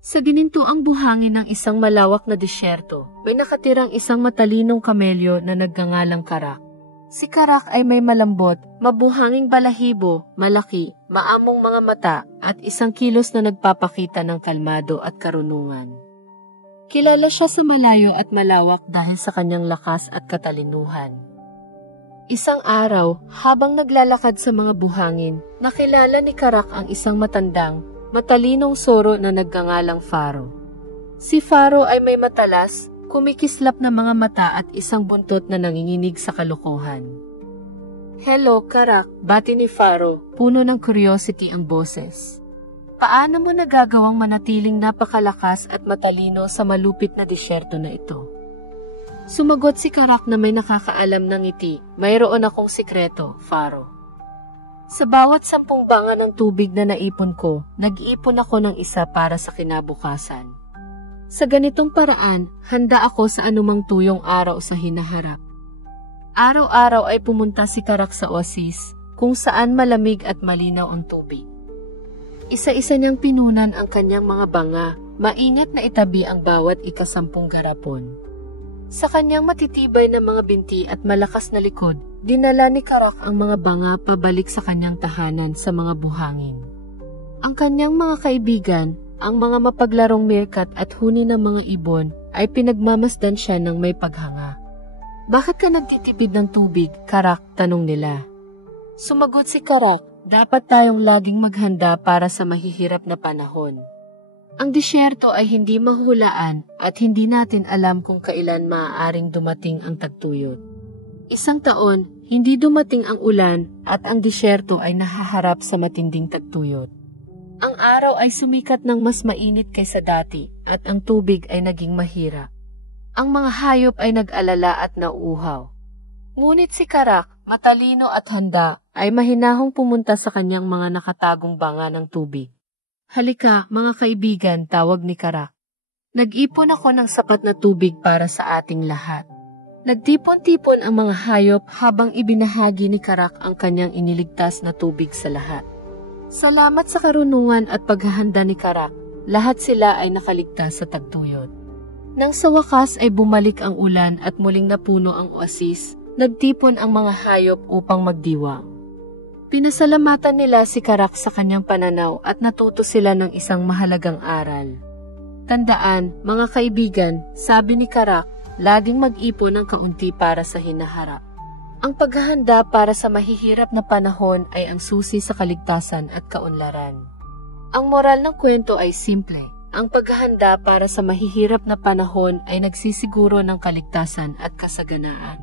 Sa ginintuang buhangin ng isang malawak na disyerto, may nakatirang isang matalinong kamelyo na nagngangalang Karak. Si Karak ay may malambot, mabuhanging balahibo, malaki, maamong mga mata, at isang kilos na nagpapakita ng kalmado at karunungan. Kilala siya sa malayo at malawak dahil sa kanyang lakas at katalinuhan. Isang araw, habang naglalakad sa mga buhangin, nakilala ni Karak ang isang matandang, matalinong soro na nagngangalang Faro. Si Faro ay may matalas, kumikislap na mga mata at isang buntot na nanginginig sa kalokohan. "Hello, Karak," bati ni Faro, puno ng curiosity ang boses. "Paano mo nagagawang manatiling napakalakas at matalino sa malupit na disyerto na ito?" Sumagot si Karak na may nakakaalam ng ngiti, "Mayroon akong sikreto, Faro. Sa bawat 10 banga ng tubig na naipon ko, nag-iipon ako ng isa para sa kinabukasan. Sa ganitong paraan, handa ako sa anumang tuyong araw sa hinaharap." Araw-araw ay pumunta si Karak sa oasis, kung saan malamig at malinaw ang tubig. Isa-isa niyang pinunan ang kanyang mga banga, maingat na itabi ang bawat ika-10 garapon. Sa kanyang matitibay na mga binti at malakas na likod, dinala ni Karak ang mga banga pabalik sa kanyang tahanan sa mga buhangin. Ang kanyang mga kaibigan, ang mga mapaglarong meerkat at huni ng mga ibon, ay pinagmamasdan siya ng may paghanga. "Bakit ka nagtitipid ng tubig, Karak?" tanong nila. Sumagot si Karak, "Dapat tayong laging maghanda para sa mahihirap na panahon. Ang disyerto ay hindi mahulaan at hindi natin alam kung kailan maaaring dumating ang tagtuyot. Isang taon, hindi dumating ang ulan at ang disyerto ay nahaharap sa matinding tagtuyot. Ang araw ay sumikat ng mas mainit kaysa dati at ang tubig ay naging mahirap. Ang mga hayop ay nag-alala at nauuhaw. Ngunit si Karak, matalino at handa, ay mahinahong pumunta sa kanyang mga nakatagong banga ng tubig. "Halika, mga kaibigan," tawag ni Karak. "Nag-ipon ako ng sapat na tubig para sa ating lahat." Nagtipon-tipon ang mga hayop habang ibinahagi ni Karak ang kanyang iniligtas na tubig sa lahat. Salamat sa karunungan at paghahanda ni Karak, lahat sila ay nakaligtas sa tagtuyot. Nang sa wakas ay bumalik ang ulan at muling napuno ang oasis, nagtipon ang mga hayop upang magdiwang. Pinasalamatan nila si Karak sa kanyang pananaw at natuto sila ng isang mahalagang aral. "Tandaan, mga kaibigan," sabi ni Karak, "laging mag-ipon ng kaunti para sa hinaharap. Ang paghahanda para sa mahihirap na panahon ay ang susi sa kaligtasan at kaunlaran." Ang moral ng kwento ay simple. Ang paghahanda para sa mahihirap na panahon ay nagsisiguro ng kaligtasan at kasaganaan.